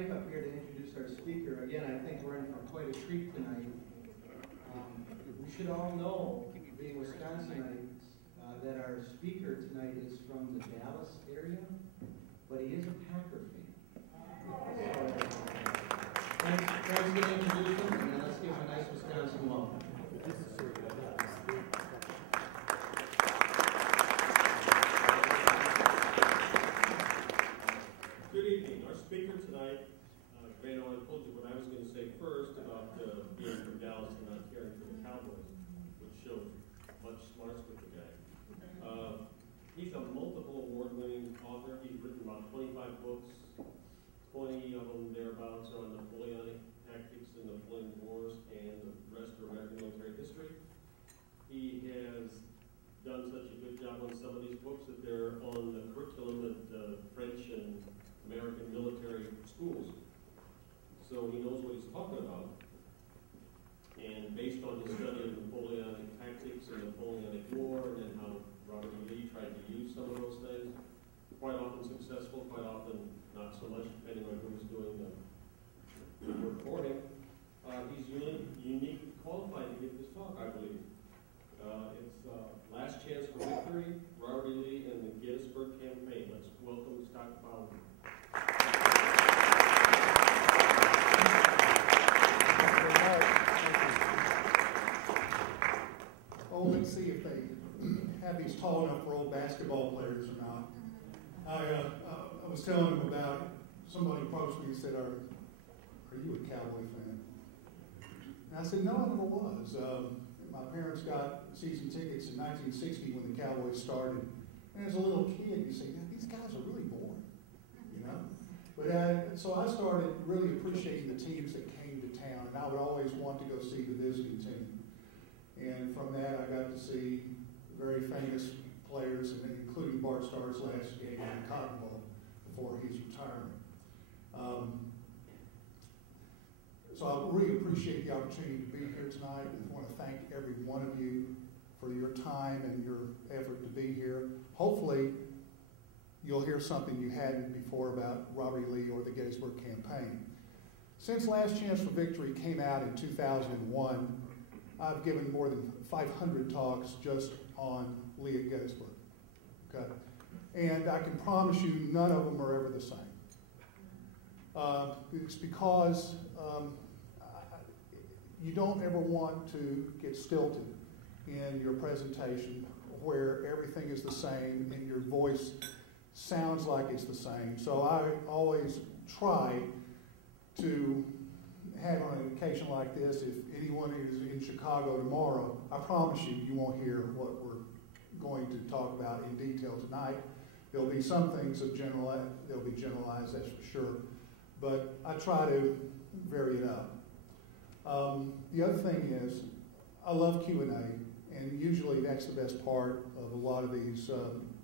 Frank up here to introduce our speaker. Again, I think we're in for quite a treat tonight. We should all know, being Wisconsinites, that our speaker tonight is from the Dallas area, but he is a Packer fan. Frank's going to introduce him, and then let's give him a nice Wisconsin welcome. Good evening. Our speaker tonight, Grant already told you what I was going to say first about being from Dallas and not caring for the Cowboys, which shows much smarts with the guy. He's a multiple award-winning author. He's written about 25 books, 20 of them thereabouts on Napoleonic tactics and Napoleon Wars and the rest of American military history. He has done such a good job on some of these books that they're on the curriculum at French and American military schools. So he knows what he's talking about. And based on his study of Napoleonic tactics and Napoleonic War, and then how Robert E. Lee tried to use some of those things, quite often successful, quite often not so much, depending on who's doing the reporting. He's uniquely qualified to give this talk, I believe. It's Last Chance for Victory, Robert E. Lee and the Gettysburg Campaign. Let's welcome Scott Bowden. Oh, let's see if they have these tall enough for old basketball players or not. I was telling them about, somebody approached me and said, are you a Cowboy fan? And I said, no, I never was. My parents got season tickets in 1960 when the Cowboys started. And as a little kid, you say, yeah, these guys are really boring, you know? But so I started really appreciating the teams that came to town, and I would always want to go see the visiting team. And from that, I got to see very famous players, including Bart Starr's last game in the Cotton Bowl before his retirement. So I really appreciate the opportunity to be here tonight, and I want to thank every one of you for your time and your effort to be here. Hopefully, you'll hear something you hadn't before about Robert E. Lee or the Gettysburg Campaign. Since Last Chance for Victory came out in 2001, I've given more than 500 talks just on Lee at Gettysburg. Okay? And I can promise you none of them are ever the same. It's because you don't ever want to get stilted in your presentation where everything is the same and your voice sounds like it's the same. So I always try to have on an occasion like this, if anyone is in Chicago tomorrow, I promise you, you won't hear what we're going to talk about in detail tonight. There'll be some things that they'll be generalized, that's for sure. But I try to vary it up. The other thing is, I love Q&A, and usually that's the best part of a lot of these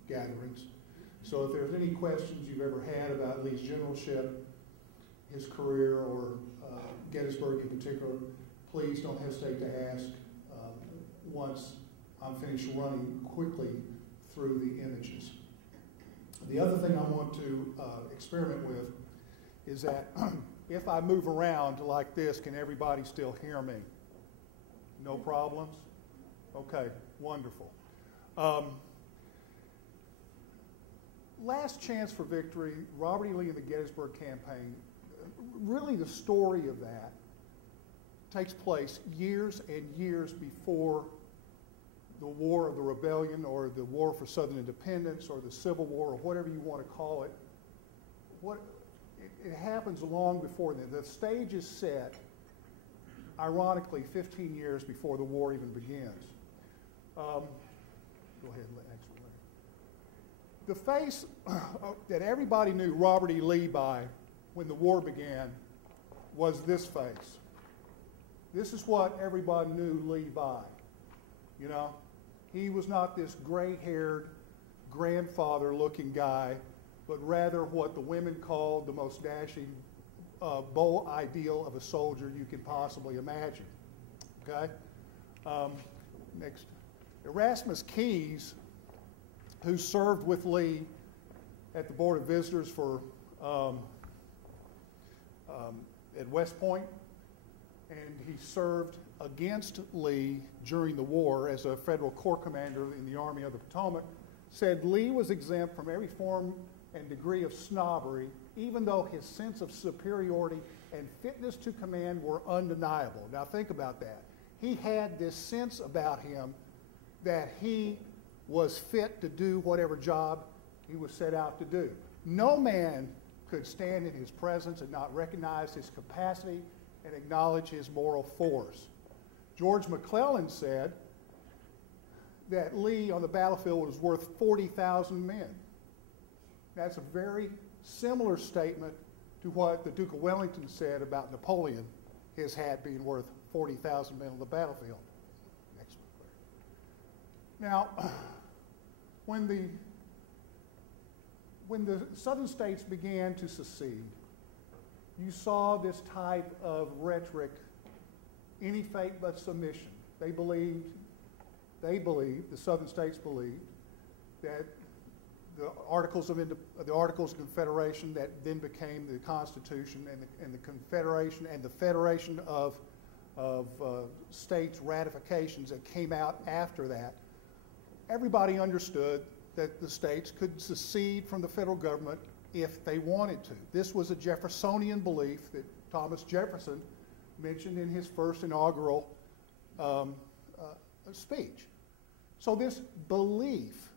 gatherings. So if there's any questions you've ever had about Lee's generalship, his career, or Gettysburg in particular, please don't hesitate to ask once I'm finished running quickly through the images. The other thing I want to experiment with is that if I move around like this, can everybody still hear me? No problems? Okay, wonderful. Last Chance for Victory, Robert E. Lee and the Gettysburg Campaign, really the story of that takes place years and years before the War of the Rebellion or the War for Southern Independence or the Civil War or whatever you want to call it. It happens long before then. The stage is set, ironically, 15 years before the war even begins. Go ahead, next one. The face that everybody knew Robert E. Lee by when the war began was this face. This is what everybody knew Lee by. You know, he was not this gray-haired, grandfather-looking guy, but rather what the women called the most dashing, beau ideal of a soldier you could possibly imagine. Okay? Next. Erasmus Keys, who served with Lee at the Board of Visitors for at West Point, and he served against Lee during the war as a federal corps commander in the Army of the Potomac, said Lee was exempt from every form and degree of snobbery, even though his sense of superiority and fitness to command were undeniable. Now think about that. He had this sense about him that he was fit to do whatever job he was set out to do. No man could stand in his presence and not recognize his capacity and acknowledge his moral force. George McClellan said that Lee on the battlefield was worth 40,000 men. That's a very similar statement to what the Duke of Wellington said about Napoleon, his hat being worth 40,000 men on the battlefield. Next one. Now, when the southern states began to secede, you saw this type of rhetoric, any fate but submission. The southern states believed that the Articles of Confederation that then became the Constitution and the Confederation and the Federation of states ratifications that came out after that, everybody understood that the states could secede from the federal government if they wanted to. This was a Jeffersonian belief that Thomas Jefferson mentioned in his first inaugural speech. So this belief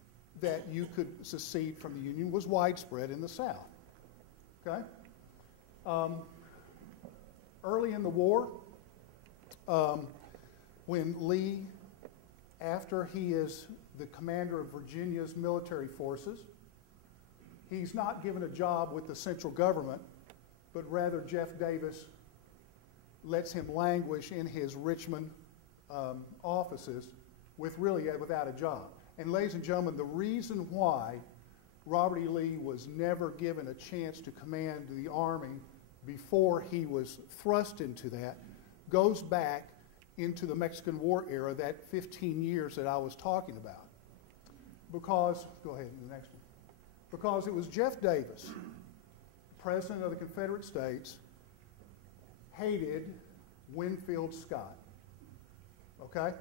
that you could secede from the Union was widespread in the South. Okay? Early in the war, when Lee, after he is the commander of Virginia's military forces, he's not given a job with the central government, but rather Jeff Davis lets him languish in his Richmond offices without a job. And ladies and gentlemen, the reason why Robert E. Lee was never given a chance to command the Army before he was thrust into that goes back into the Mexican War era, that 15 years that I was talking about. Because, go ahead, the next one. Because it was Jeff Davis, President of the Confederate States, hated Winfield Scott. Okay?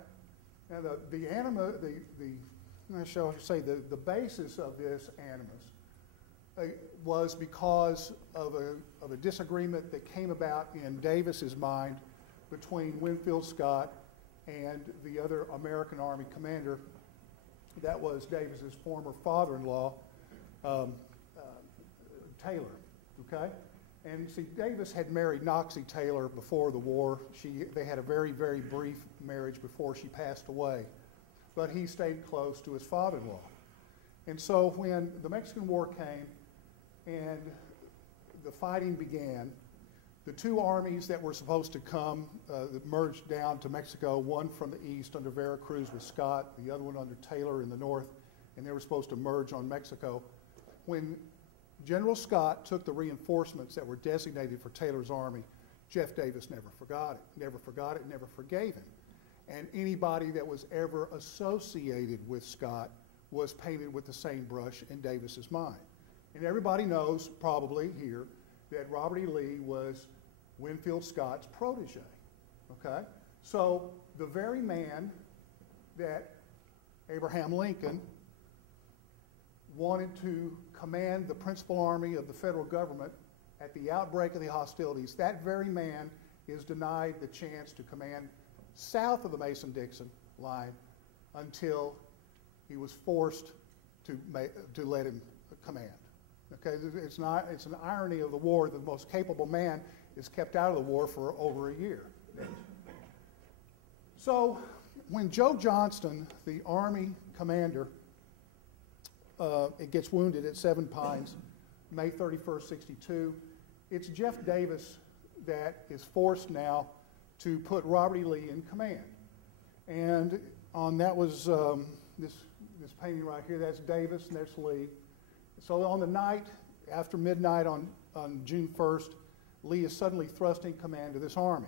Now the basis of this animus was because of a disagreement that came about in Davis's mind between Winfield Scott and the other American Army commander that was Davis's former father-in-law, Taylor. Okay? And see, Davis had married Noxie Taylor before the war. They had a very, very brief marriage before she passed away. But he stayed close to his father-in-law. And so when the Mexican War came and the fighting began, the two armies that were supposed to come that merged down to Mexico, one from the east under Veracruz with Scott, the other one under Taylor in the north, and they were supposed to merge on Mexico. When General Scott took the reinforcements that were designated for Taylor's army, Jeff Davis never forgot it, never forgave him. And anybody that was ever associated with Scott was painted with the same brush in Davis's mind. And everybody knows, probably here, that Robert E. Lee was Winfield Scott's protege. Okay? So the very man that Abraham Lincoln wanted to command the principal army of the federal government at the outbreak of the hostilities, that very man is denied the chance to command south of the Mason-Dixon line until he was forced to let him command. Okay, it's an irony of the war that the most capable man is kept out of the war for over a year. So when Joe Johnston, the Army commander, it gets wounded at Seven Pines, May 31st, 62, it's Jeff Davis that is forced now to put Robert E. Lee in command. And that was this painting right here, that's Davis and that's Lee. So on the night after midnight on June 1st, Lee is suddenly thrust in command of this army.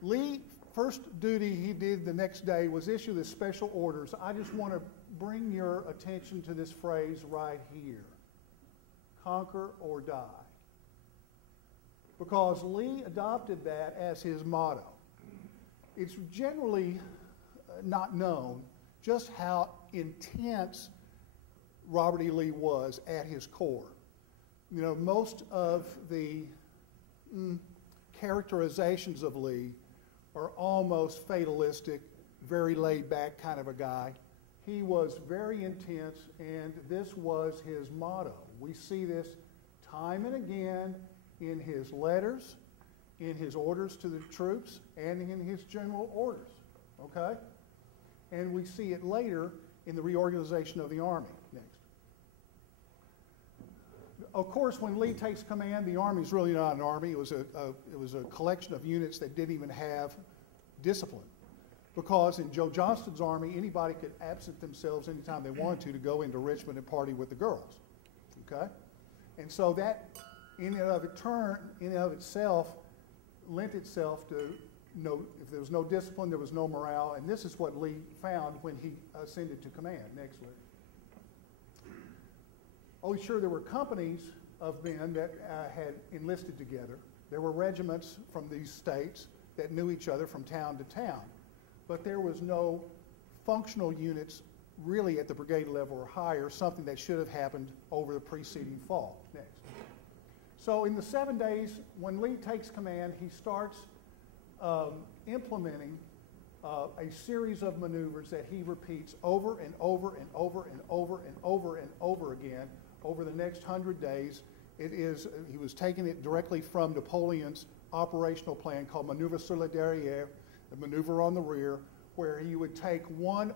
Lee, first duty he did the next day was issue the special orders. I just want to bring your attention to this phrase right here. Conquer or die. because Lee adopted that as his motto. It's generally not known just how intense Robert E. Lee was at his core. You know, most of the characterizations of Lee are almost fatalistic, very laid back kind of a guy. He was very intense, and this was his motto. We see this time and again in his letters, in his orders to the troops, and in his general orders, okay? And we see it later in the reorganization of the Army. Next. Of course, when Lee takes command, the Army's really not an army. It was a collection of units that didn't even have discipline. Because in Joe Johnston's Army, anybody could absent themselves anytime they wanted to go into Richmond and party with the girls, okay? And so that, in and of itself, lent itself to if there was no discipline, there was no morale, and this is what Lee found when he ascended to command. Next, Lee. Oh, sure, there were companies of men that had enlisted together. There were regiments from these states that knew each other from town to town, but there was no functional units really at the brigade level or higher, something that should have happened over the preceding fall. Next. So in the 7 days, when Lee takes command, he starts implementing a series of maneuvers that he repeats over and over and over and over and over and over again over the next 100 days. He was taking it directly from Napoleon's operational plan called Maneuver sur la derrière, the maneuver on the rear, where you would take one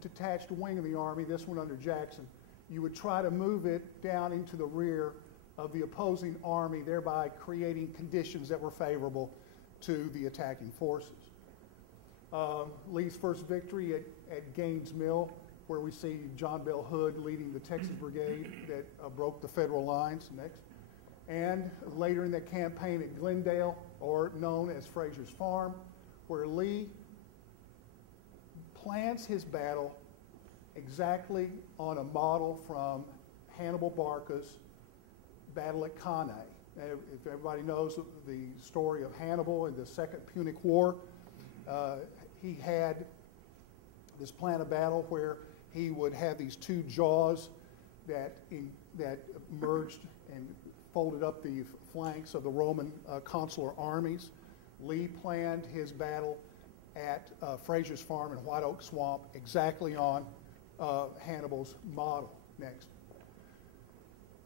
detached wing of the Army, this one under Jackson, you would try to move it down into the rear of the opposing army, thereby creating conditions that were favorable to the attacking forces. Lee's first victory at Gaines Mill, where we see John Bell Hood leading the Texas Brigade that broke the Federal lines. Next. And later in that campaign at Glendale, or known as Frazier's Farm, where Lee plans his battle exactly on a model from Hannibal Barca's battle at Cannae. If everybody knows the story of Hannibal in the Second Punic War, he had this plan of battle where he would have these two jaws that merged and folded up the flanks of the Roman consular armies. Lee planned his battle at Frazier's Farm and White Oak Swamp exactly on Hannibal's model. Next.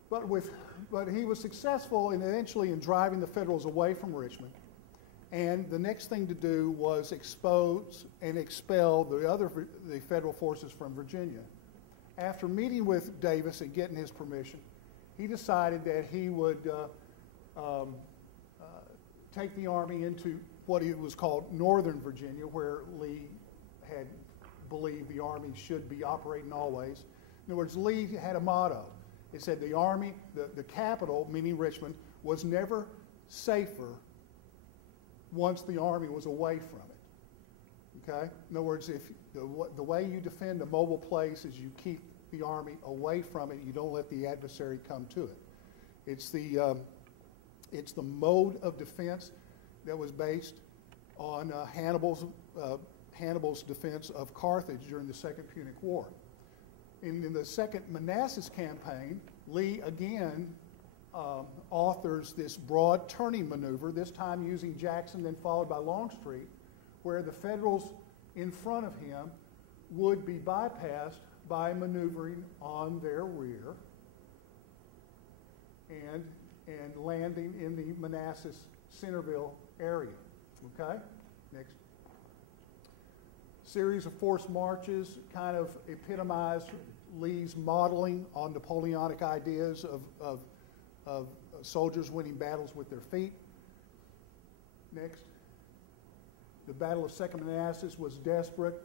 But he was successful eventually in driving the Federals away from Richmond. And the next thing to do was expose and expel the Federal forces from Virginia. After meeting with Davis and getting his permission, he decided that he would take the Army into what was called Northern Virginia, where Lee had believed the Army should be operating always. In other words, Lee had a motto. It said the Army, the capital, meaning Richmond, was never safer once the Army was away from it. Okay? In other words, if the way you defend a mobile place is you keep the Army away from it, you don't let the adversary come to it. It's the mode of defense that was based on Hannibal's defense of Carthage during the Second Punic War. In the Second Manassas campaign, Lee again authors this broad turning maneuver, this time using Jackson, then followed by Longstreet, where the Federals in front of him would be bypassed by maneuvering on their rear and landing in the Manassas-Centerville area. Okay? Next. Series of forced marches kind of epitomized Lee's modeling on Napoleonic ideas of soldiers winning battles with their feet. Next. The Battle of Second Manassas was desperate.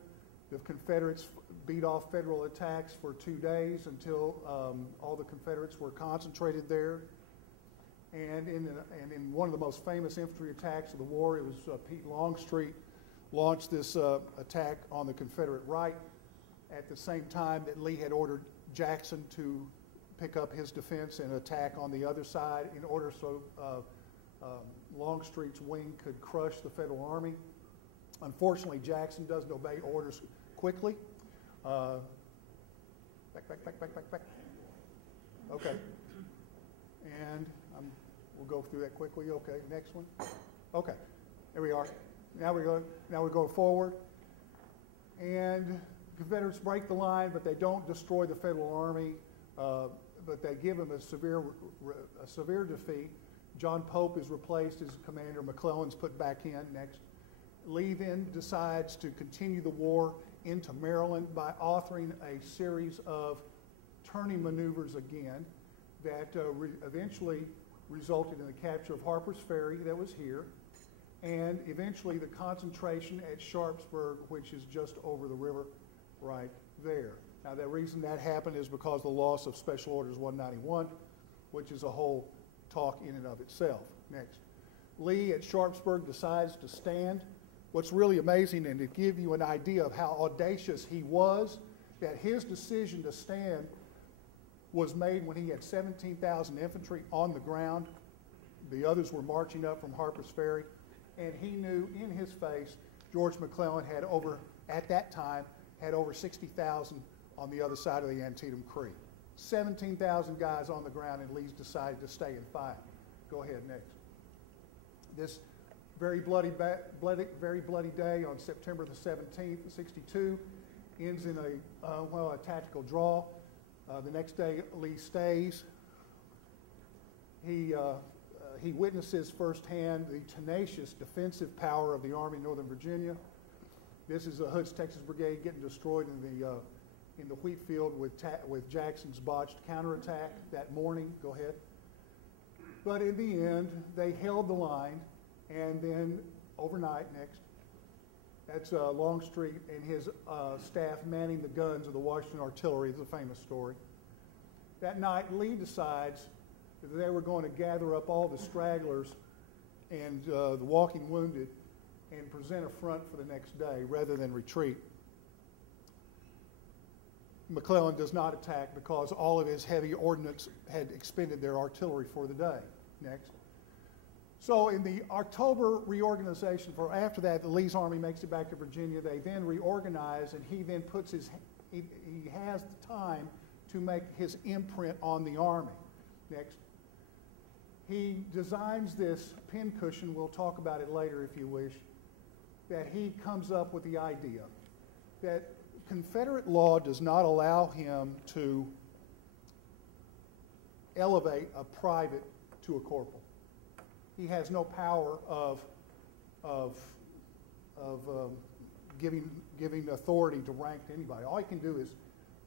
The Confederates beat off Federal attacks for 2 days until all the Confederates were concentrated there. And in one of the most famous infantry attacks of the war, it was Pete Longstreet launched this attack on the Confederate right at the same time that Lee had ordered Jackson to pick up his defense and attack on the other side in order so Longstreet's wing could crush the Federal Army. Unfortunately, Jackson doesn't obey orders quickly. Back. Okay. And we'll go through that quickly. Okay, next one. Okay, there we are. Now we go forward. And Confederates break the line, but they don't destroy the Federal Army, but they give them a severe defeat. John Pope is replaced as commander. McClellan's put back in next. Lee then decides to continue the war into Maryland by authoring a series of turning maneuvers again that eventually resulted in the capture of Harper's Ferry that was here, and eventually the concentration at Sharpsburg, which is just over the river right there. Now, the reason that happened is because of the loss of Special Orders 191, which is a whole talk in and of itself. Next. Lee at Sharpsburg decides to stand. What's really amazing, and to give you an idea of how audacious he was, that his decision to stand was made when he had 17,000 infantry on the ground. The others were marching up from Harper's Ferry, and he knew in his face George McClellan had at that time, had over 60,000 on the other side of the Antietam Creek. 17,000 guys on the ground, and Lee's decided to stay and fight. Go ahead, next. This very bloody day on September the 17th, 62, ends in a tactical draw. The next day, Lee stays. He witnesses firsthand the tenacious defensive power of the Army of Northern Virginia. This is Hood's Texas Brigade getting destroyed in the wheat field with Jackson's botched counterattack that morning. Go ahead. But in the end, they held the line, and then overnight, next, that's Longstreet and his staff manning the guns of the Washington Artillery. It's a famous story. That night, Lee decides that they were going to gather up all the stragglers and the walking wounded and present a front for the next day rather than retreat. McClellan does not attack because all of his heavy ordnance had expended their artillery for the day. Next. So in the October reorganization, after that, the Lee's army makes it back to Virginia. They then reorganize, and he then he has the time to make his imprint on the army. Next. He designs this pincushion, we'll talk about it later if you wish, that he comes up with the idea that Confederate law does not allow him to elevate a private to a corporal. He has no power of giving authority to rank to anybody. All he can do is,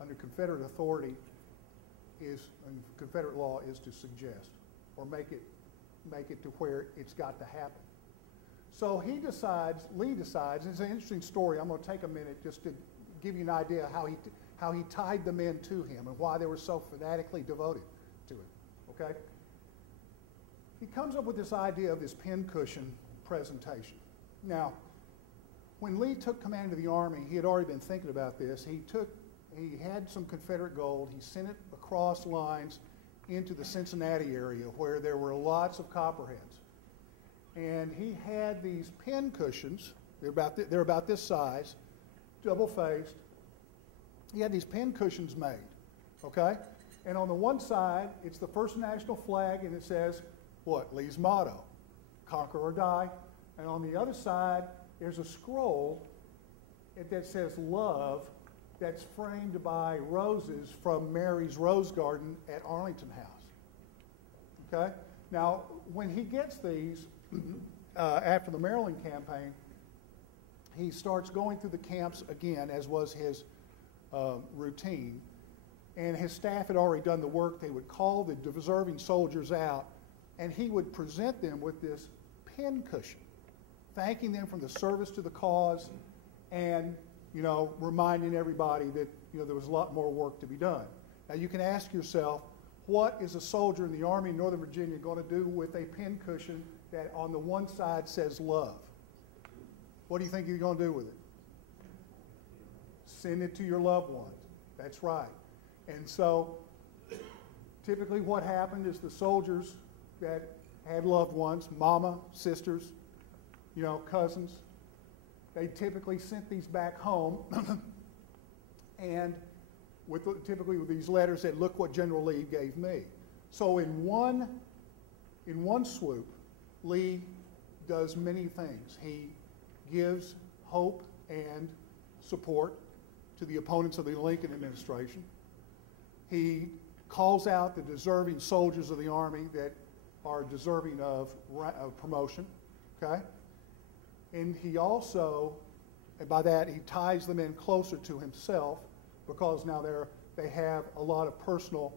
under Confederate authority, under Confederate law, is to suggest or make it to where it's got to happen. So Lee decides, it's an interesting story. I'm going to take a minute just to give you an idea how he tied the men to him and why they were so fanatically devoted to it. Okay? He comes up with this idea of this pincushion presentation. Now, when Lee took command of the army, he had already been thinking about this. He had some Confederate gold. He sent it across lines into the Cincinnati area where there were lots of copperheads. And he had these pincushions. They're about this size, double-faced. He had these pincushions made, okay? And on the one side, it's the first national flag, and it says, what? Lee's motto, conquer or die. And on the other side, there's a scroll that says love, that's framed by roses from Mary's Rose Garden at Arlington House. Okay? Now, when he gets these, after the Maryland campaign, he starts going through the camps again, as was his routine. And his staff had already done the work. They would call the deserving soldiers out, and he would present them with this pincushion, thanking them for the service to the cause and, reminding everybody that, there was a lot more work to be done. Now, you can ask yourself, what is a soldier in the Army of Northern Virginia going to do with a pincushion that on the one side says love? What do you think you're going to do with it? Send it to your loved ones. That's right. And so, typically what happened is the soldiers that had loved ones, mama, sisters, cousins. They typically sent these back home, and typically with these letters that look what General Lee gave me. So in one swoop, Lee does many things. He gives hope and support to the opponents of the Lincoln administration. He calls out the deserving soldiers of the Army that are deserving of promotion, okay? And he also, and by that, he ties them in closer to himself, because now they have a lot of personal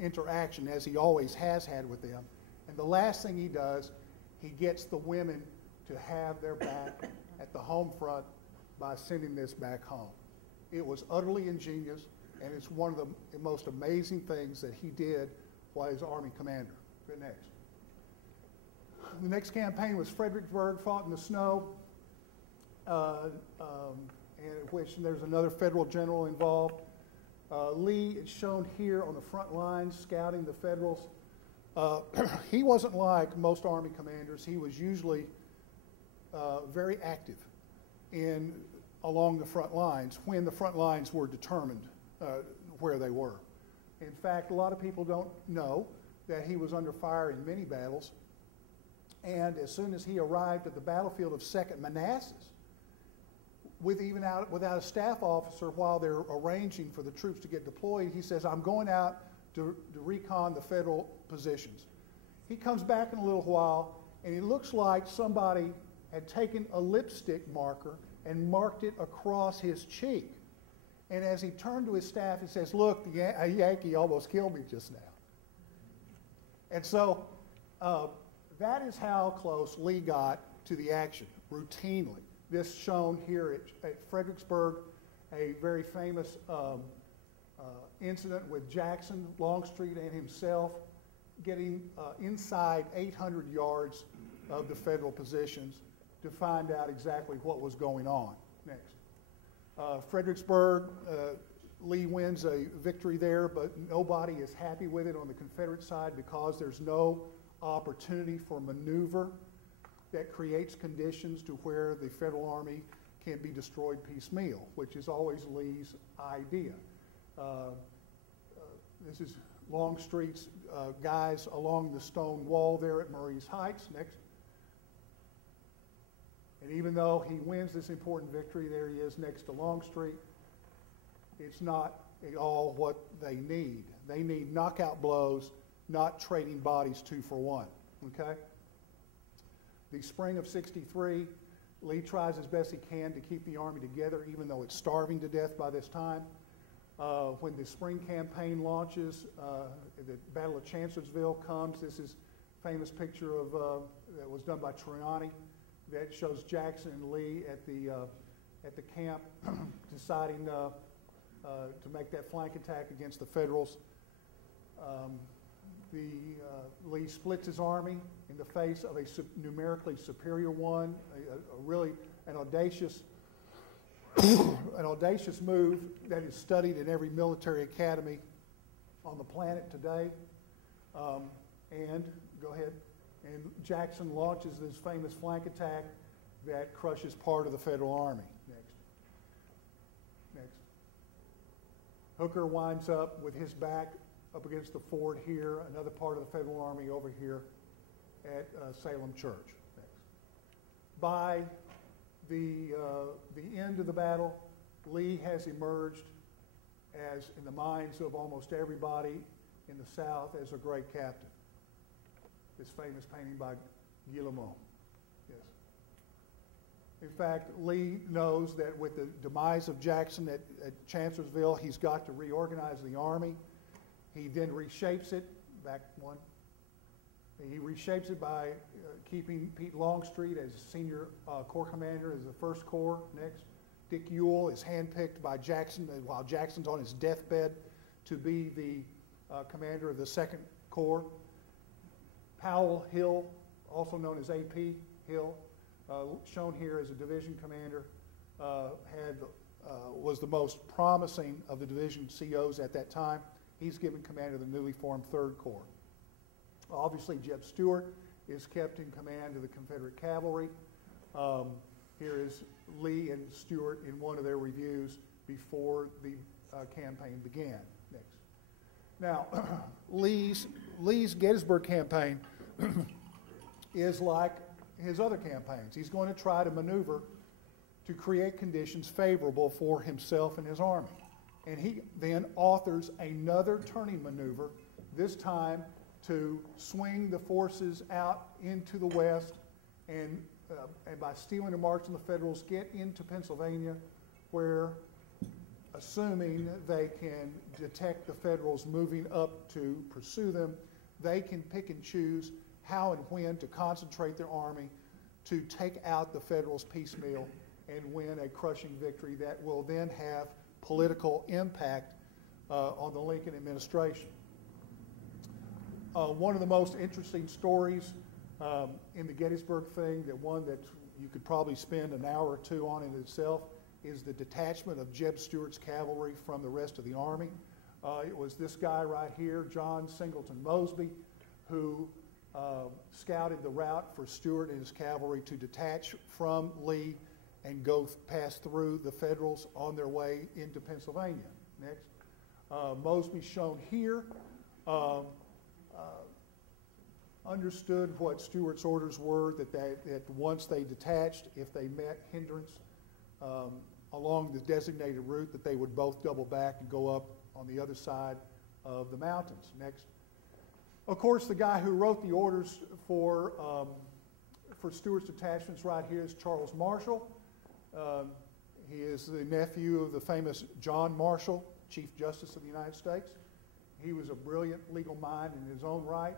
interaction, as he always has had with them. And the last thing he does, he gets the women to have their back at the home front by sending this back home. It was utterly ingenious, and it's one of the most amazing things that he did while he was Army commander. Good, next. The next campaign was Fredericksburg, fought in the snow, in which there's another federal general involved. Lee is shown here on the front lines scouting the Federals. He wasn't like most Army commanders. He was usually very active along the front lines when the front lines were determined where they were. In fact, a lot of people don't know that he was under fire in many battles. And as soon as he arrived at the battlefield of 2nd Manassas, without a staff officer while they're arranging for the troops to get deployed, he says, I'm going out to recon the Federal positions. He comes back in a little while, and it looks like somebody had taken a lipstick marker and marked it across his cheek. And as he turned to his staff, he says, look, a Yankee almost killed me just now. And so that is how close Lee got to the action, routinely. This shown here at Fredericksburg, a very famous incident with Jackson, Longstreet, and himself getting inside 800 yards of the Federal positions to find out exactly what was going on. Next. Fredericksburg, Lee wins a victory there, but nobody is happy with it on the Confederate side because there's no opportunity for maneuver that creates conditions to where the Federal Army can be destroyed piecemeal, which is always Lee's idea. This is Longstreet's guys along the stone wall there at Murray's Heights. Next. And even though he wins this important victory, there he is next to Longstreet, it's not at all what they need. They need knockout blows, not trading bodies 2 for 1, okay? The spring of '63, Lee tries as best he can to keep the Army together, even though it's starving to death by this time. When the spring campaign launches, the Battle of Chancellorsville comes. This is a famous picture of that was done by Triani that shows Jackson and Lee at the camp deciding to make that flank attack against the Federals. Lee splits his army in the face of a numerically superior one, really an audacious move that is studied in every military academy on the planet today. And go ahead. And Jackson launches this famous flank attack that crushes part of the Federal Army. Next. Hooker winds up with his back up against the ford here, another part of the Federal Army over here at Salem Church. Next. By the end of the battle, Lee has emerged as, in the minds of almost everybody in the South, as a great captain. This famous painting by Guillemot. Yes. In fact, Lee knows that with the demise of Jackson at Chancellorsville, he's got to reorganize the Army. He then reshapes it, back one. He reshapes it by keeping Pete Longstreet as senior corps commander as the 1st Corps. Next. Dick Ewell is handpicked by Jackson while Jackson's on his deathbed to be the commander of the 2nd Corps. Powell Hill, also known as A.P. Hill, shown here as a division commander, was the most promising of the division COs at that time. He's given command of the newly formed 3rd Corps. Obviously, Jeb Stuart is kept in command of the Confederate cavalry. Here is Lee and Stuart in one of their reviews before the campaign began. Next. Now, Lee's Gettysburg campaign is like his other campaigns. He's going to try to maneuver to create conditions favorable for himself and his army. And he then authors another turning maneuver, this time to swing the forces out into the west and by stealing a march on the Federals, get into Pennsylvania, where, assuming they can detect the Federals moving up to pursue them, they can pick and choose how and when to concentrate their army to take out the Federals piecemeal and win a crushing victory that will then have political impact on the Lincoln administration. One of the most interesting stories in the Gettysburg thing, one that you could probably spend an hour or two on in itself, is the detachment of Jeb Stuart's cavalry from the rest of the army. It was this guy right here, John Singleton Mosby, who scouted the route for Stuart and his cavalry to detach from Lee and go pass through the Federals on their way into Pennsylvania. Next. Mosby shown here. Understood what Stuart's orders were, that once they detached, if they met hindrance along the designated route, that they would both double back and go up on the other side of the mountains. Next. Of course, the guy who wrote the orders for Stuart's detachments right here is Charles Marshall. He is the nephew of the famous John Marshall, Chief Justice of the United States. He was a brilliant legal mind in his own right.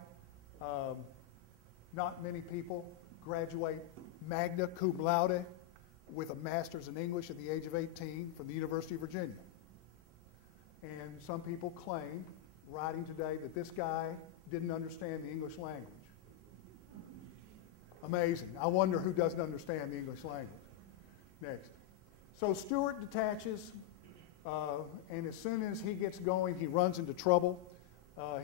Not many people graduate magna cum laude with a master's in English at the age of 18 from the University of Virginia. And some people claim, writing today, that this guy didn't understand the English language. Amazing. I wonder who doesn't understand the English language. Next. So Stuart detaches, and as soon as he gets going, he runs into trouble.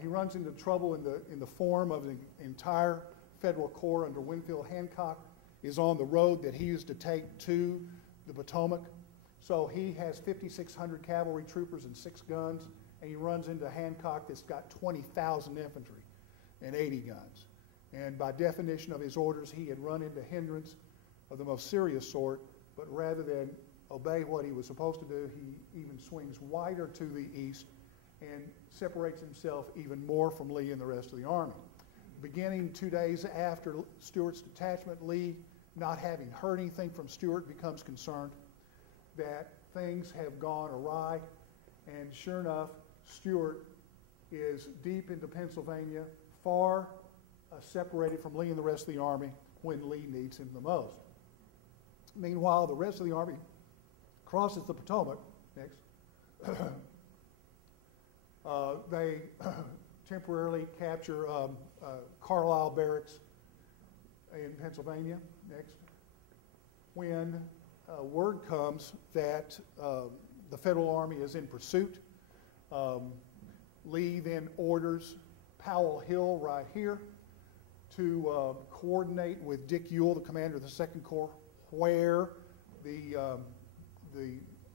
He runs into trouble in the form of the entire Federal Corps under Winfield Hancock is on the road that he is to take to the Potomac. So he has 5,600 cavalry troopers and 6 guns, and he runs into Hancock that's got 20,000 infantry and 80 guns. And by definition of his orders, he had run into hindrance of the most serious sort, but rather than obey what he was supposed to do, he even swings wider to the east and separates himself even more from Lee and the rest of the army. Beginning 2 days after Stuart's detachment, Lee, not having heard anything from Stuart, becomes concerned that things have gone awry, and sure enough, Stuart is deep into Pennsylvania, far separated from Lee and the rest of the army when Lee needs him the most. Meanwhile, the rest of the army crosses the Potomac. Next. They temporarily capture Carlisle Barracks in Pennsylvania. Next. When word comes that the Federal Army is in pursuit, Lee then orders Powell Hill right here to coordinate with Dick Ewell, the commander of the 2nd Corps, where the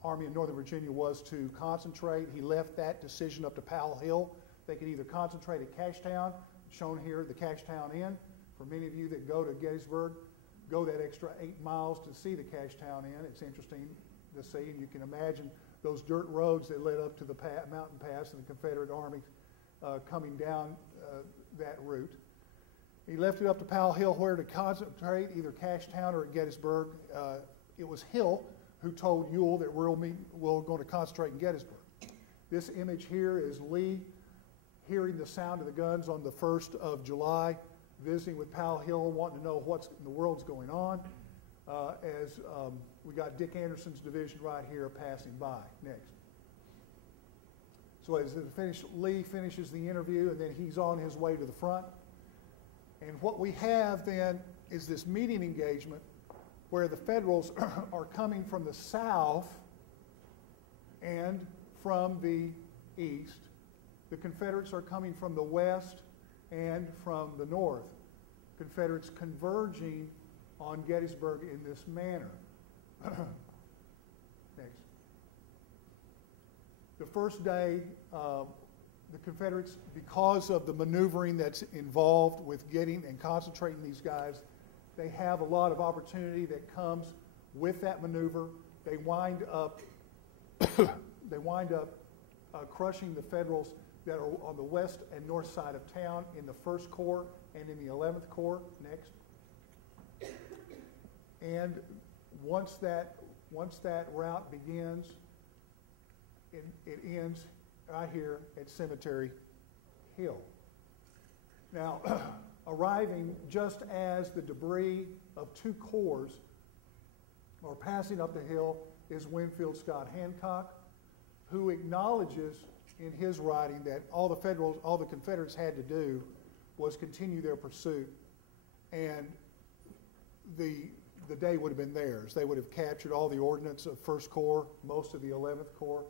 Army of Northern Virginia was to concentrate. He left that decision up to Powell Hill. They could either concentrate at Cashtown, shown here, the Cashtown Inn. For many of you that go to Gettysburg, go that extra 8 miles to see the Cashtown Inn. It's interesting to see, and you can imagine those dirt roads that led up to the mountain pass and the Confederate Army coming down that route. He left it up to Powell Hill where to concentrate, either Cashtown or at Gettysburg. It was Hill who told Ewell that we're going to concentrate in Gettysburg. This image here is Lee hearing the sound of the guns on the 1st of July, visiting with Powell Hill, wanting to know what's in the world's going on, as we got Dick Anderson's division right here passing by. Next. So as Lee finishes the interview, and then he's on his way to the front. And what we have then is this meeting engagement where the Federals are coming from the south and from the east. The Confederates are coming from the west and from the north. Confederates converging on Gettysburg in this manner. Next. The first day, the Confederates, because of the maneuvering that's involved with getting and concentrating these guys, they have a lot of opportunity that comes with that maneuver. They wind up crushing the Federals that are on the west and north side of town in the 1st Corps and in the 11th Corps. Next. And once that route begins, it ends right here at Cemetery Hill. Now, arriving just as the debris of 2 corps are passing up the hill is Winfield Scott Hancock, who acknowledges in his writing that all the Confederates had to do was continue their pursuit, and the day would have been theirs. They would have captured all the ordnance of 1st Corps, most of the 11th Corps.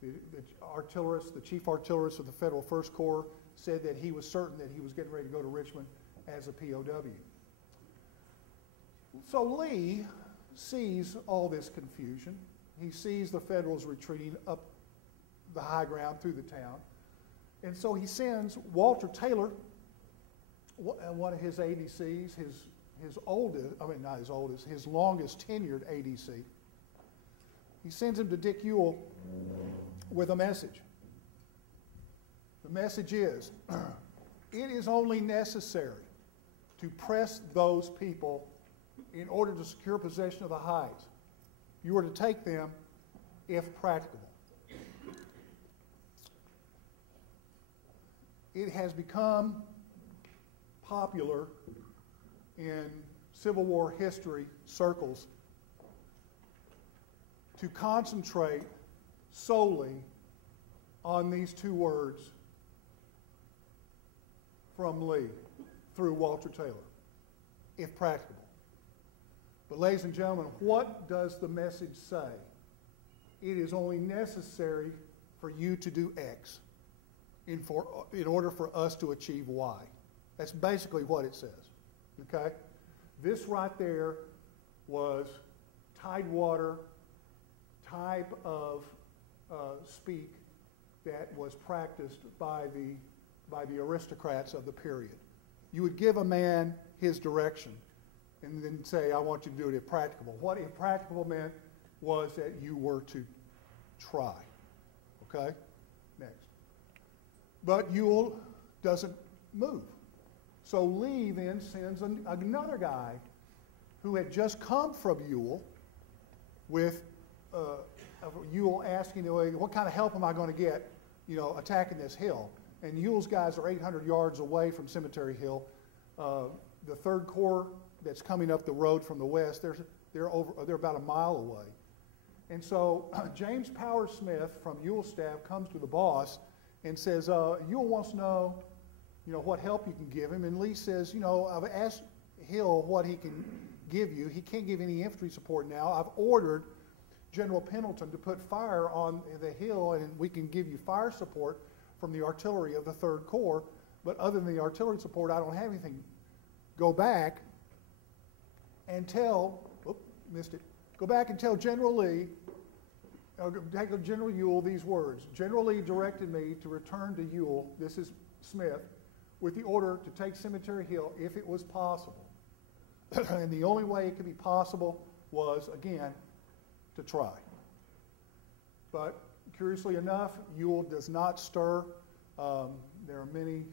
The artillerist, the chief artillerist of the Federal 1st Corps, said that he was certain that he was getting ready to go to Richmond as a POW. So Lee sees all this confusion. He sees the Federals retreating up the high ground through the town. And so he sends Walter Taylor, one of his ADCs, his longest tenured ADC. He sends him to Dick Ewell with a message. The message is, it is only necessary to press those people in order to secure possession of the heights. You are to take them if practicable. It has become popular in Civil War history circles to concentrate solely on these 2 words from Lee through Walter Taylor, if practicable. But ladies and gentlemen, what does the message say? It is only necessary for you to do X in order for us to achieve Y. That's basically what it says, okay? This right there was Tidewater type of speak that was practiced by the aristocrats of the period. You would give a man his direction and then say, I want you to do it if practicable. What if practicable meant was that you were to try. Okay? Next. But Ewell doesn't move. So Lee then sends another guy who had just come from Ewell with Ewell asking, what kind of help am I going to get, attacking this hill? And Ewell's guys are 800 yards away from Cemetery Hill. The 3rd Corps that's coming up the road from the west, they're about a mile away. And so James Powers Smith from Ewell's staff comes to the boss and says, Ewell wants to know, what help you can give him. And Lee says, I've asked Hill what he can give you. He can't give any infantry support now. I've ordered General Pendleton to put fire on the hill, and we can give you fire support from the artillery of the 3rd Corps. But other than the artillery support, I don't have anything. Go back and tell, go back and tell General Lee, tell General Ewell these words. General Lee directed me to return to Ewell, this is Smith, with the order to take Cemetery Hill if it was possible. And the only way it could be possible was, again, to try. But curiously enough, Ewell does not stir. There are many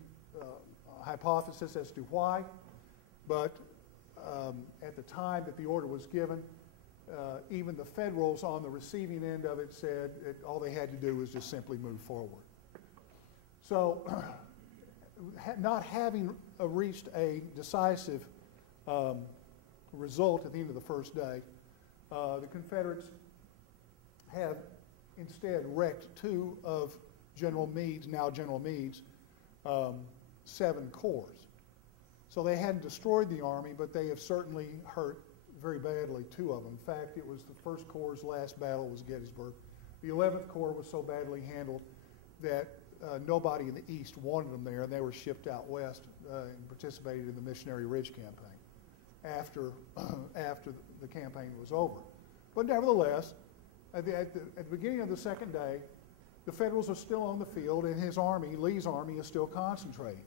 hypotheses as to why, but at the time that the order was given, even the Federals on the receiving end of it said that all they had to do was just simply move forward. So, not having reached a decisive result at the end of the first day, the Confederates have instead wrecked 2 of General Meade's, 7 corps. So they hadn't destroyed the army, but they have certainly hurt very badly 2 of them. In fact, it was the 1st Corps' last battle was Gettysburg. The 11th Corps was so badly handled that nobody in the East wanted them there, and they were shipped out west and participated in the Missionary Ridge campaign after the campaign was over. But nevertheless, at the beginning of the second day, the Federals are still on the field, and his army, Lee's army, is still concentrating.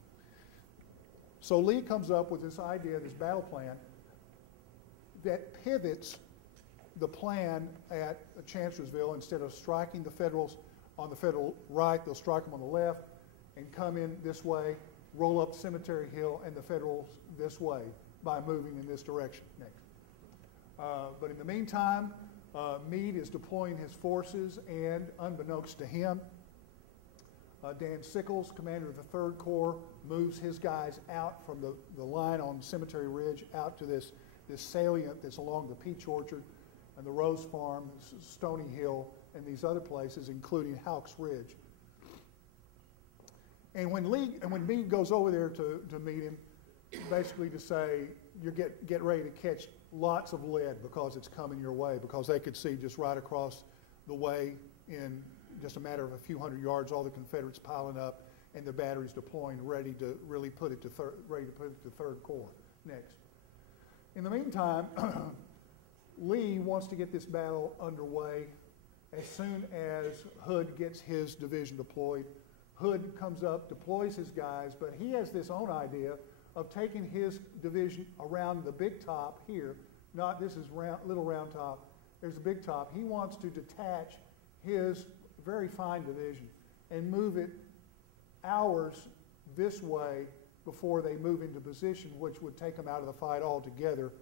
So Lee comes up with this idea, this battle plan, that pivots the plan at Chancellorsville. Instead of striking the Federals on the Federal right, they'll strike them on the left and come in this way, roll up Cemetery Hill, and the Federals this way by moving in this direction next. But in the meantime, Meade is deploying his forces, and unbeknownst to him, Dan Sickles, commander of the 3rd Corps, moves his guys out from the line on Cemetery Ridge out to this salient that's along the Peach Orchard and the Rose Farm, Stony Hill, and these other places, including Houck's Ridge. And when Meade goes over there to meet him, basically to say, you get ready to catch lots of lead because it's coming your way, because they could see just right across the way in just a matter of a few hundred yards, all the Confederates piling up and the batteries deploying, ready to really put it to 3rd Corps next. In the meantime, Lee wants to get this battle underway as soon as Hood gets his division deployed. Hood comes up, deploys his guys, but he has this own idea of taking his division around the Big Top here. This is Little Round Top. There's a Big Top. He wants to detach his very fine division and move it hours this way before they move into position, which would take them out of the fight altogether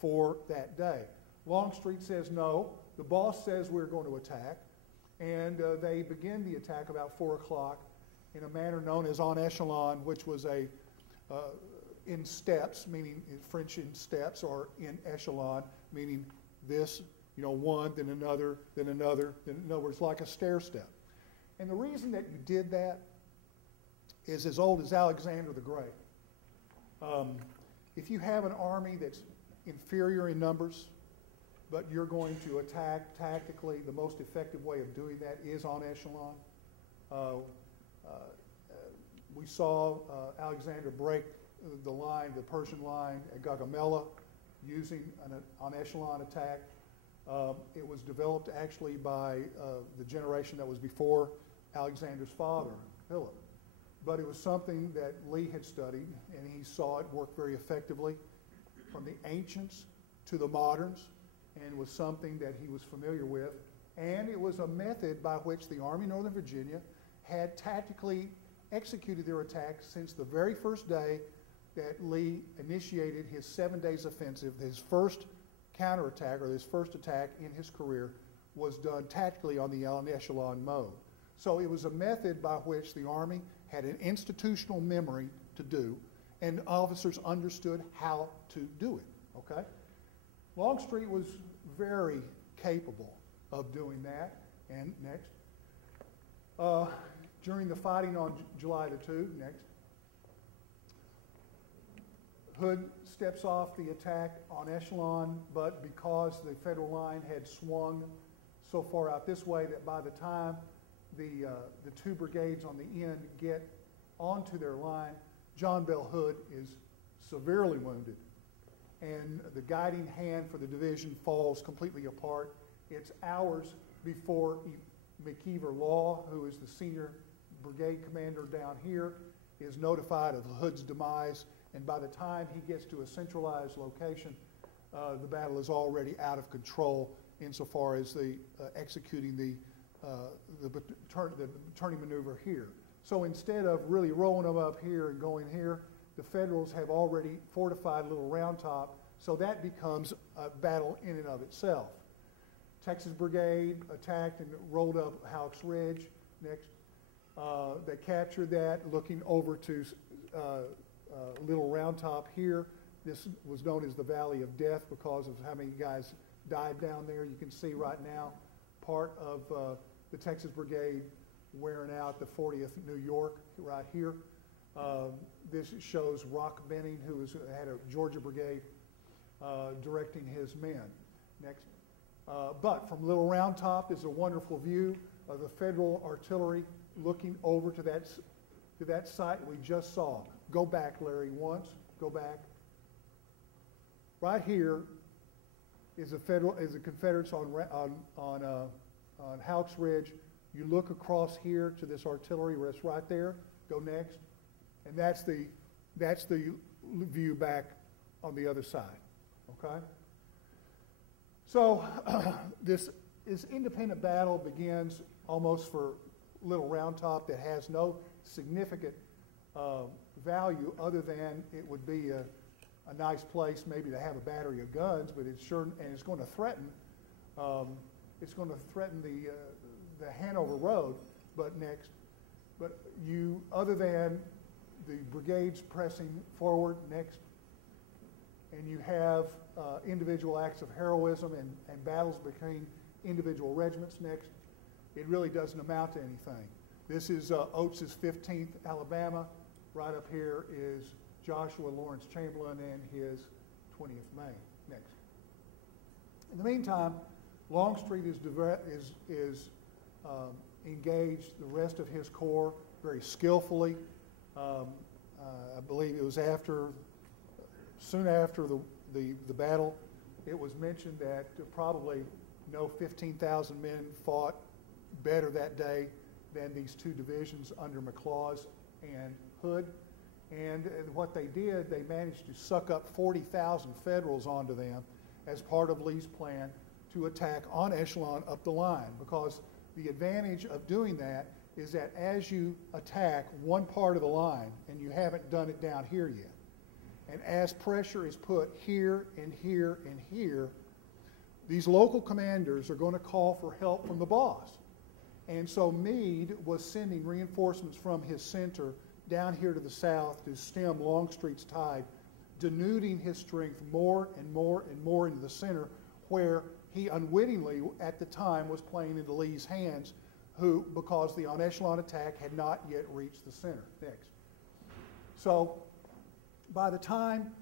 for that day. Longstreet says no. The boss says we're going to attack, and they begin the attack about 4 o'clock in a manner known as en echelon, which was in steps, meaning in French in steps, or in echelon, meaning this, one, then another, then another, then in other words, like a stair step. And the reason that you did that is as old as Alexander the Great. If you have an army that's inferior in numbers, but you're going to attack tactically, the most effective way of doing that is en echelon. We saw Alexander break the line, the Persian line at Gaugamela, using an en echelon attack. It was developed actually by the generation that was before Alexander's father, Philip. But it was something that Lee had studied, and he saw it work very effectively from the ancients to the moderns, and was something that he was familiar with. And it was a method by which the Army of Northern Virginia had tactically executed their attack since the very first day that Lee initiated his 7 days offensive. His first counterattack, or his first attack in his career, was done tactically on the en echelon mode. So it was a method by which the Army had an institutional memory to do, and officers understood how to do it, okay? Longstreet was very capable of doing that. And next. During the fighting on July the 2, next. Hood steps off the attack on echelon, but because the Federal line had swung so far out this way that by the time the 2 brigades on the end get onto their line, John Bell Hood is severely wounded, and the guiding hand for the division falls completely apart. It's hours before McKeever Law, who is the senior brigade commander down here, is notified of Hood's demise, and by the time he gets to a centralized location, the battle is already out of control insofar as the executing the turning maneuver here. So instead of really rolling them up here and going here, the Federals have already fortified Little Round Top, so that becomes a battle in and of itself. Texas Brigade attacked and rolled up Houck's Ridge. Next, they captured that, looking over to Little Round Top here. This was known as the Valley of Death because of how many guys died down there. You can see right now part of the Texas Brigade wearing out the 40th New York right here. This shows Rock Benning, who had a Georgia Brigade directing his men. Next. But from Little Round Top is a wonderful view of the Federal artillery looking over to that site we just saw. Go back, Larry, once. Go back. Right here is the Confederates on Houck's Ridge. You look across here to this artillery rest right there. Go next, and that's the view back on the other side. Okay. So this independent battle begins almost for Little Round Top that has no significant value other than it would be a nice place maybe to have a battery of guns, but it's sure, and it's going to threaten the Hanover Road. But next, other than the brigades pressing forward next, and you have individual acts of heroism and battles between individual regiments next, it really doesn't amount to anything. This is Oates' 15th Alabama. Right up here is Joshua Lawrence Chamberlain and his 20th Maine. Next. In the meantime, Longstreet is engaged the rest of his corps very skillfully. I believe it was soon after the battle, it was mentioned that probably 15,000 men fought better that day than these two divisions under McLaws and Hood. And what they did, they managed to suck up 40,000 Federals onto them as part of Lee's plan to attack en echelon up the line, because the advantage of doing that is that as you attack one part of the line, and you haven't done it down here yet, and as pressure is put here and here and here, these local commanders are going to call for help from the boss. And so Meade was sending reinforcements from his center down here to the south to stem Longstreet's tide, denuding his strength more and more and more into the center, where he unwittingly at the time was playing into Lee's hands, because the en echelon attack had not yet reached the center. Next. So by the time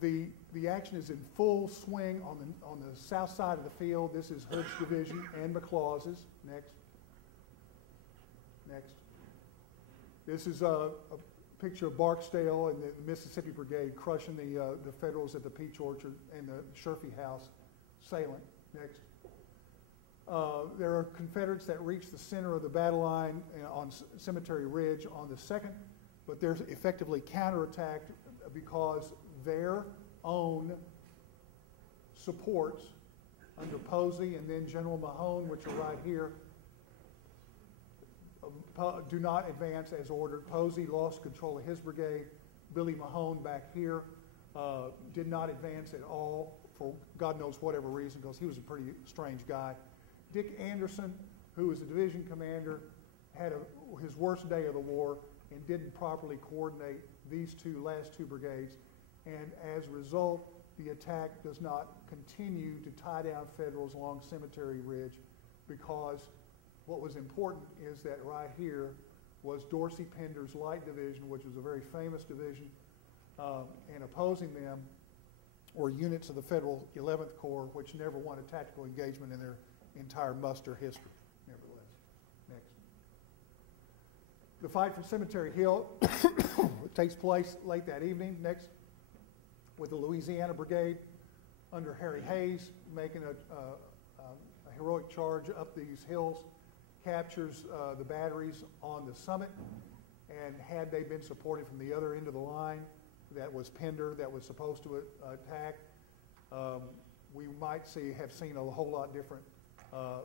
the action is in full swing on the south side of the field, this is Hood's division and McLaws's. Next. Next. This is a picture of Barksdale and the Mississippi Brigade crushing the Federals at the Peach Orchard and the Sherfy House salient. Next. There are Confederates that reach the center of the battle line on Cemetery Ridge on the 2nd, but they're effectively counterattacked because their own supports under Posey and then General Mahone, which are right here, do not advance as ordered. Posey lost control of his brigade. Billy Mahone back here did not advance at all for God knows whatever reason, because he was a pretty strange guy. Dick Anderson, who was a division commander, had his worst day of the war and didn't properly coordinate these last two brigades. And as a result, the attack does not continue to tie down Federals along Cemetery Ridge, because what was important is that right here was Dorsey Pender's Light Division, which was a very famous division, and opposing them were units of the Federal 11th Corps, which never won a tactical engagement in their entire muster history, nevertheless. Next. The fight for Cemetery Hill takes place late that evening. Next. With the Louisiana Brigade under Harry Hayes making a heroic charge up these hills, captures the batteries on the summit, and had they been supported from the other end of the line, that was Pender that was supposed to attack, we might have seen a whole lot different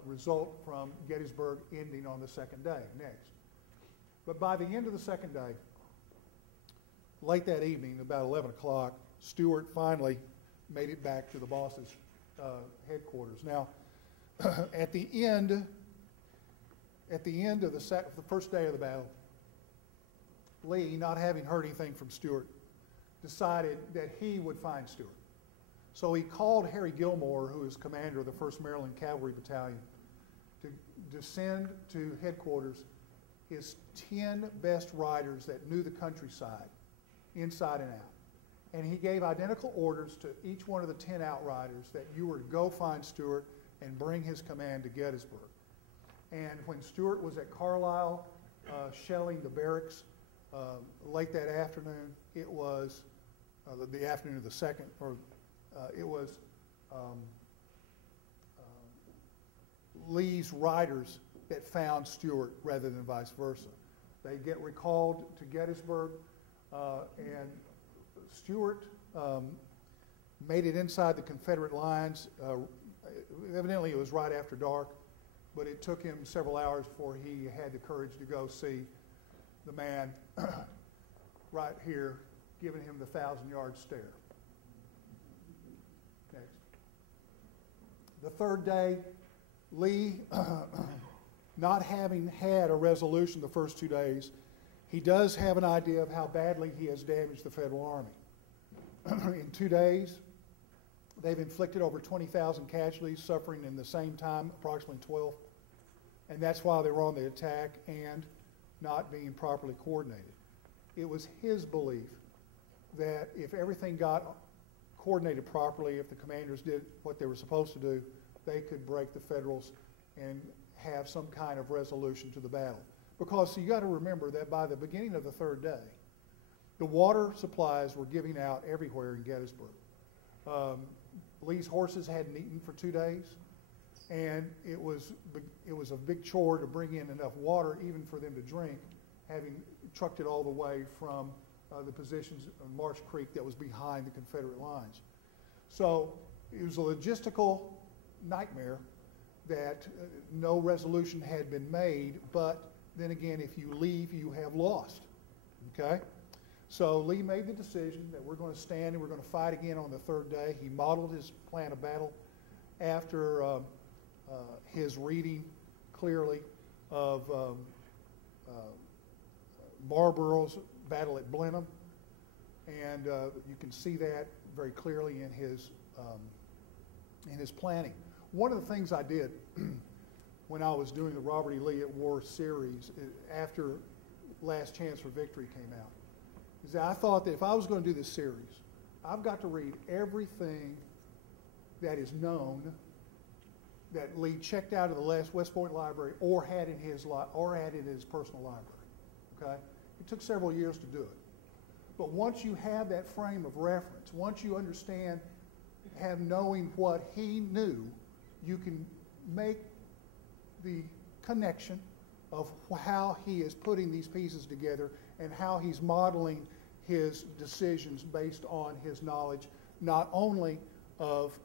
result from Gettysburg ending on the second day. Next. But by the end of the second day, late that evening, about 11 o'clock, Stuart finally made it back to the boss's headquarters. Now, at the end of the first day of the battle, Lee, not having heard anything from Stuart, decided that he would find Stuart. So he called Harry Gilmore, who is commander of the 1st Maryland Cavalry Battalion, to send to headquarters his 10 best riders that knew the countryside inside and out. And he gave identical orders to each one of the 10 outriders that you were to go find Stuart and bring his command to Gettysburg. And when Stuart was at Carlisle, shelling the barracks late that afternoon. It was the afternoon of the 2nd, or it was Lee's riders that found Stuart rather than vice versa. They get recalled to Gettysburg, and Stuart made it inside the Confederate lines. Evidently, it was right after dark, but it took him several hours before he had the courage to go see the man right here giving him the 1,000-yard stare. Next. The third day, Lee, not having had a resolution the first 2 days, he does have an idea of how badly he has damaged the Federal Army. In 2 days, they've inflicted over 20,000 casualties, suffering in the same time approximately 12. And that's why they were on the attack and not being properly coordinated. It was his belief that if everything got coordinated properly, if the commanders did what they were supposed to do, they could break the Federals and have some kind of resolution to the battle. Because you got to remember that by the beginning of the third day, the water supplies were giving out everywhere in Gettysburg. Lee's horses hadn't eaten for 2 days, and it was a big chore to bring in enough water even for them to drink, having trucked it all the way from the positions of Marsh Creek that was behind the Confederate lines. So it was a logistical nightmare that no resolution had been made, but then again, if you leave, you have lost, okay? So Lee made the decision that we're going to stand and we're going to fight again on the third day. He modeled his plan of battle after his reading clearly of Marlborough's battle at Blenheim, and you can see that very clearly in his planning. One of the things I did when I was doing the Robert E. Lee at War series after Last Chance for Victory came out is that I thought that if I was going to do this series, I've got to read everything that is known that Lee checked out of the West Point Library or had in his personal library. Okay, it took several years to do it, but once you have that frame of reference, once you understand, knowing what he knew, you can make the connection of how he is putting these pieces together and how he's modeling his decisions based on his knowledge, not only of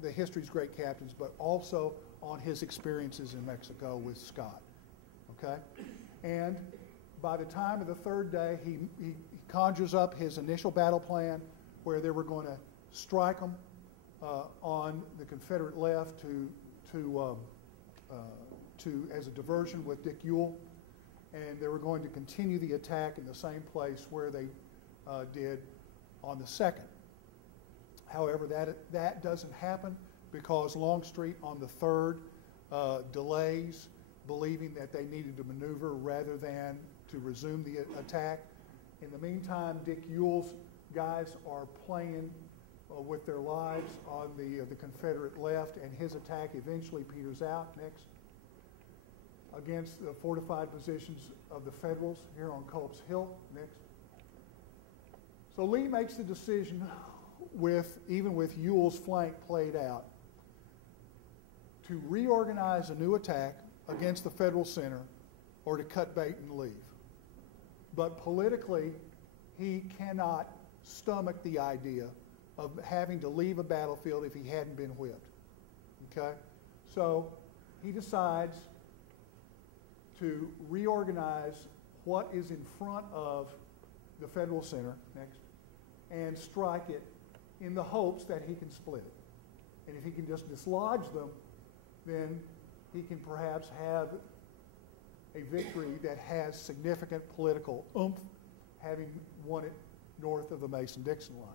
the history's great captains, but also on his experiences in Mexico with Scott. Okay? And by the time of the third day, he conjures up his initial battle plan where they were going to strike them on the Confederate left as a diversion with Dick Ewell, and they were going to continue the attack in the same place where they did on the 2nd. However, that doesn't happen because Longstreet on the 3rd delays, believing that they needed to maneuver rather than to resume the attack. In the meantime, Dick Ewell's guys are playing with their lives on the Confederate left, and his attack eventually peters out next against the fortified positions of the Federals here on Culp's Hill next. So Lee makes the decision, even with Ewell's flank played out, to reorganize a new attack against the Federal center or to cut bait and leave. But politically, he cannot stomach the idea of having to leave a battlefield if he hadn't been whipped. Okay? So he decides to reorganize what is in front of the Federal center next and strike it in the hopes that he can split it. And if he can just dislodge them, then he can perhaps have a victory that has significant political oomph, having won it north of the Mason-Dixon line.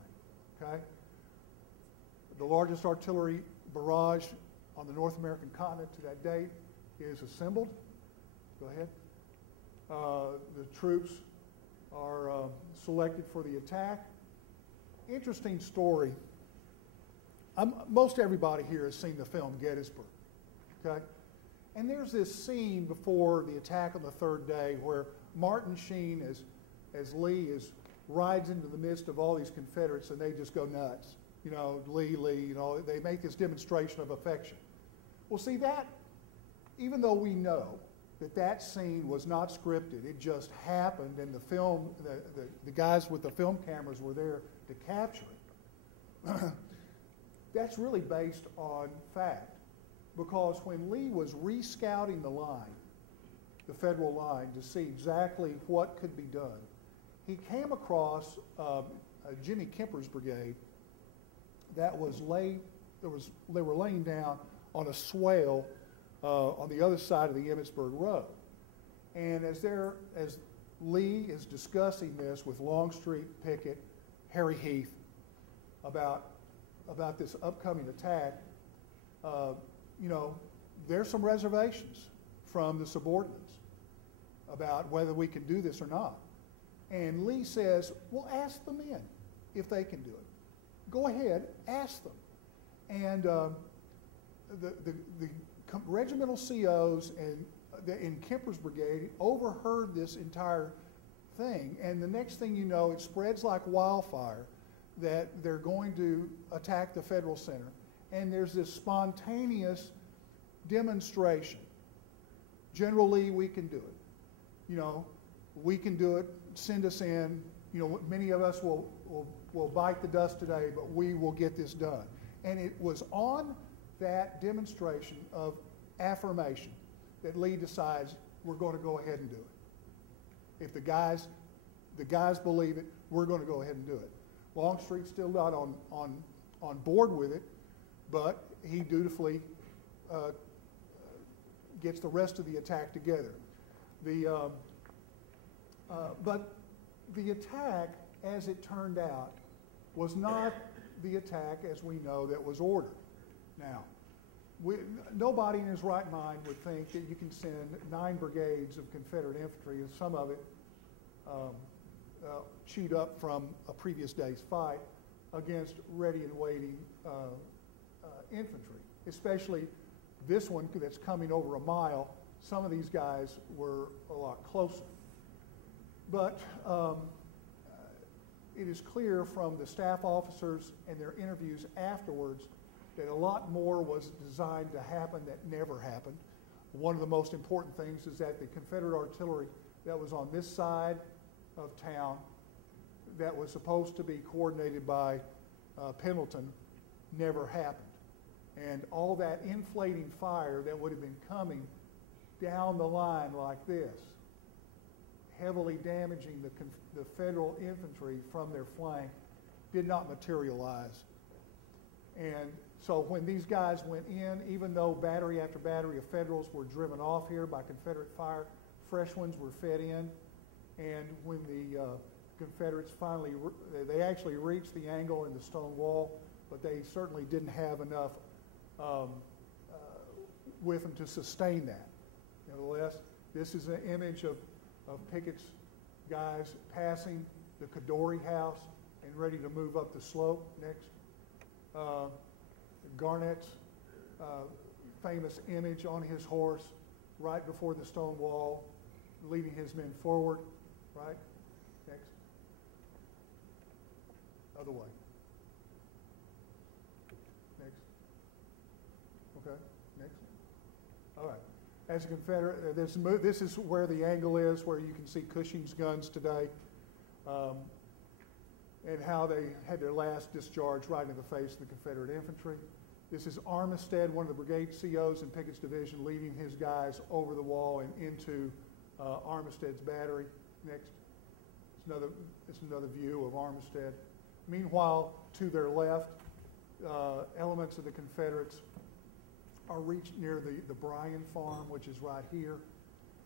Okay? The largest artillery barrage on the North American continent to that date is assembled. Go ahead. The troops are selected for the attack. Interesting story. Most everybody here has seen the film Gettysburg. Okay? And there's this scene before the attack on the third day where Martin Sheen, as Lee, rides into the midst of all these Confederates, and they just go nuts. You know, Lee, you know, they make this demonstration of affection. Well, see, that, even though we know that scene was not scripted, it just happened, and the guys with the film cameras were there to capture it. That's really based on fact, because when Lee was re-scouting the line, the federal line, to see exactly what could be done, he came across Jimmy Kemper's brigade that they were laying down on a swale on the other side of the Emmitsburg Road. And as Lee is discussing this with Longstreet, Pickett, Harry Heath about this upcoming attack, you know, there's some reservations from the subordinates about whether we can do this or not. And Lee says, well, ask the men if they can do it. Go ahead, ask them. And the regimental COs in Kemper's brigade overheard this entire thing, and the next thing you know, it spreads like wildfire that they're going to attack the Federal Center, and there's this spontaneous demonstration. General Lee, we can do it. You know, we can do it. Send us in. You know, many of us will bite the dust today, but we will get this done. And it was on that demonstration of affirmation that Lee decides we're going to go ahead and do it. If the guys believe it, we're going to go ahead and do it. Longstreet's still not on board with it, but he dutifully gets the rest of the attack together. But the attack, as it turned out, was not the attack, as we know, that was ordered. Now, nobody in his right mind would think that you can send 9 brigades of Confederate infantry, and some of it chewed up from a previous day's fight, against ready and waiting infantry, especially this one that's coming over a mile. Some of these guys were a lot closer. But it is clear from the staff officers and their interviews afterwards that a lot more was designed to happen that never happened. One of the most important things is that the Confederate artillery that was on this side of town that was supposed to be coordinated by Pendleton never happened. And all that inflating fire that would have been coming down the line like this, heavily damaging the Federal infantry from their flank, did not materialize. And so when these guys went in, even though battery after battery of Federals were driven off here by Confederate fire, fresh ones were fed in. And when the Confederates finally, they actually reached the angle in the stone wall, but they certainly didn't have enough with them to sustain that. Nevertheless, this is an image of Pickett's guys passing the Kadori house and ready to move up the slope next. Garnett's famous image on his horse right before the stone wall, leading his men forward, right? Next. Other way. Next. Okay, next. All right. As a Confederate, this is where the angle is, where you can see Cushing's guns today, and how they had their last discharge right in the face of the Confederate infantry. This is Armistead, one of the brigade COs in Pickett's division, leading his guys over the wall and into Armistead's battery. Next. It's another view of Armistead. Meanwhile, to their left, elements of the Confederates are reached near the Bryan farm, which is right here.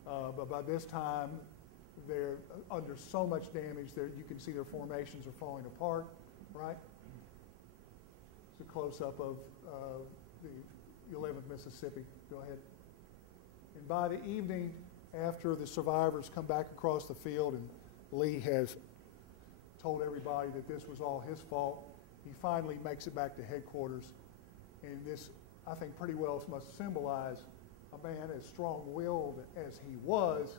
But by this time, they're under so much damage that you can see their formations are falling apart, right? It's a close-up of the 11th Mississippi. Go ahead. And by the evening, after the survivors come back across the field and Lee has told everybody that this was all his fault, he finally makes it back to headquarters. And this, I think, pretty well must symbolize a man as strong-willed as he was,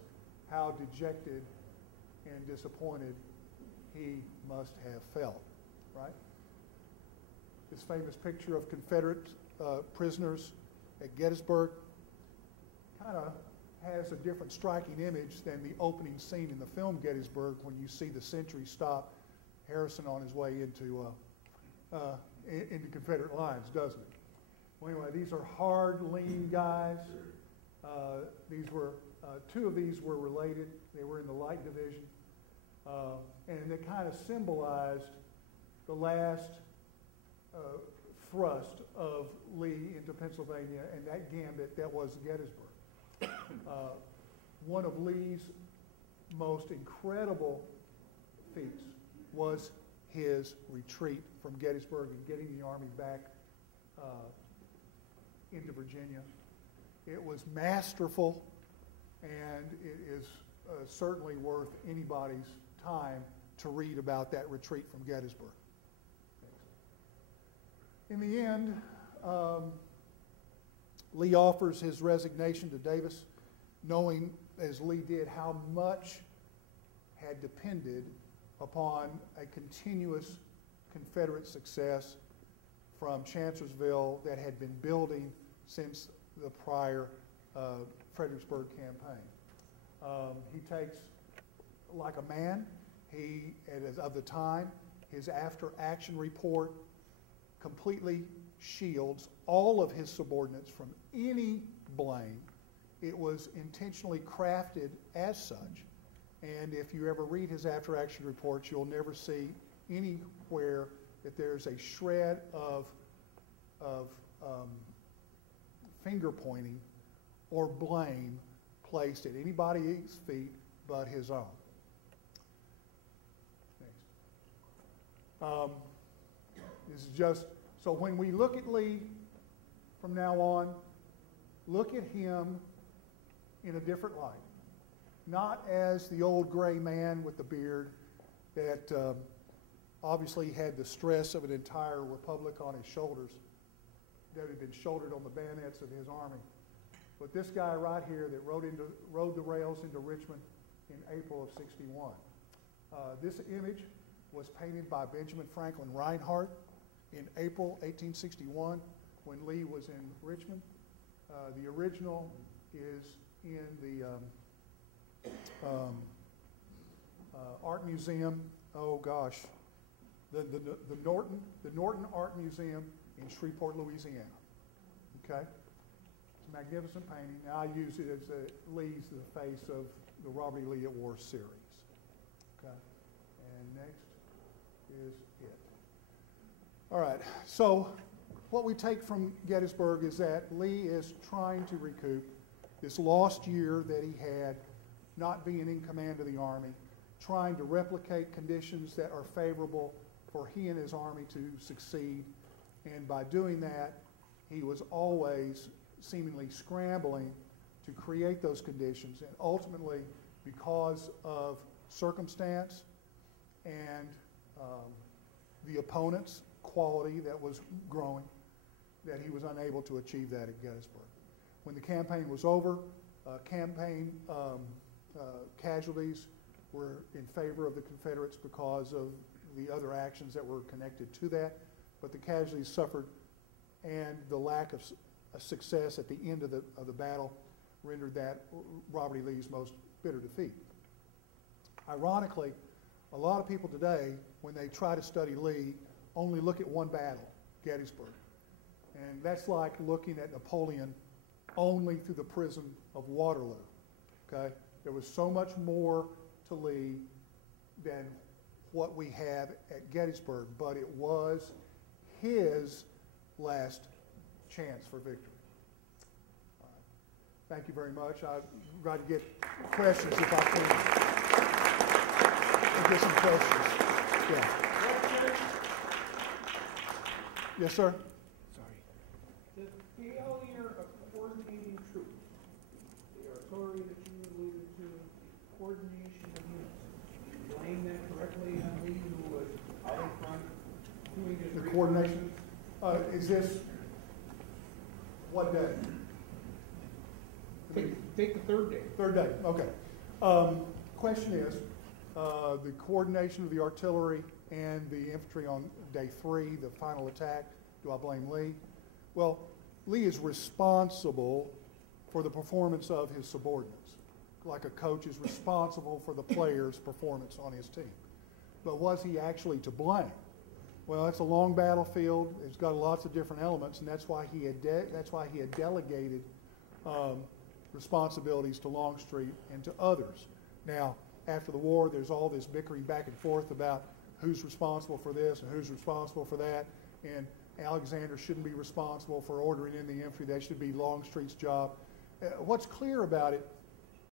how dejected and disappointed he must have felt, right? This famous picture of Confederate prisoners at Gettysburg kind of has a different striking image than the opening scene in the film Gettysburg when you see the sentry stop Harrison on his way into Confederate lines, doesn't it? Well, anyway, these are hard, lean guys. These were two of these were related. They were in the light division, and they kind of symbolized the last thrust of Lee into Pennsylvania and that gambit that was Gettysburg. One of Lee's most incredible feats was his retreat from Gettysburg and getting the army back into Virginia. It was masterful, and it is certainly worth anybody's time to read about that retreat from Gettysburg. In the end, Lee offers his resignation to Davis, knowing, as Lee did, how much had depended upon a continuous Confederate success from Chancellorsville that had been building since the prior Fredericksburg campaign. He takes, like a man, of the time, his after-action report completely shields all of his subordinates from any blame. It was intentionally crafted as such, and if you ever read his after-action reports, you'll never see anywhere that there's a shred of finger-pointing or blame placed at anybody's feet but his own. Next. This is just, so when we look at Lee from now on, look at him in a different light. Not as the old gray man with the beard that obviously had the stress of an entire republic on his shoulders, that had been shouldered on the bayonets of his army. But this guy right here that rode the rails into Richmond in April of '61. This image was painted by Benjamin Franklin Reinhardt in April 1861 when Lee was in Richmond. The original is in the Art Museum. Oh gosh, the Norton Art Museum in Shreveport, Louisiana. Okay, it's a magnificent painting. Now I use it as Lee's the face of the Robert E. Lee at War series. Okay, and next is it. All right, so what we take from Gettysburg is that Lee is trying to recoup this lost year that he had not being in command of the army, trying to replicate conditions that are favorable for he and his army to succeed. And by doing that, he was always seemingly scrambling to create those conditions. And ultimately, because of circumstance and the opponent's quality that was growing, that he was unable to achieve that at Gettysburg. When the campaign was over, campaign casualties were in favor of the Confederates because of the other actions that were connected to that, but the casualties suffered, and the lack of success at the end of the battle rendered that Robert E. Lee's most bitter defeat. Ironically, a lot of people today, when they try to study Lee, only look at one battle, Gettysburg. And that's like looking at Napoleon only through the prism of Waterloo. Okay? There was so much more to Lee than what we have at Gettysburg, but it was his last chance for victory. Thank you very much. I'd like to get questions if I can. I'll get some questions. Yeah. Yes, sir. Sorry. The failure of coordinating troops, the artillery that you alluded to, coordination of units, blame that correctly on Lee, who was out in front doing his The coordination. Is this what day? take the third day. Third day, okay. Question is, the coordination of the artillery and the infantry on day 3, the final attack, do I blame Lee? Well, Lee is responsible for the performance of his subordinates, like a coach is responsible for the player's performance on his team. But was he actually to blame? Well, it's a long battlefield. It's got lots of different elements, and that's why he had delegated responsibilities to Longstreet and to others. Now, after the war, there's all this bickering back and forth about who's responsible for this and who's responsible for that, and Alexander shouldn't be responsible for ordering in the infantry. That should be Longstreet's job. What's clear about it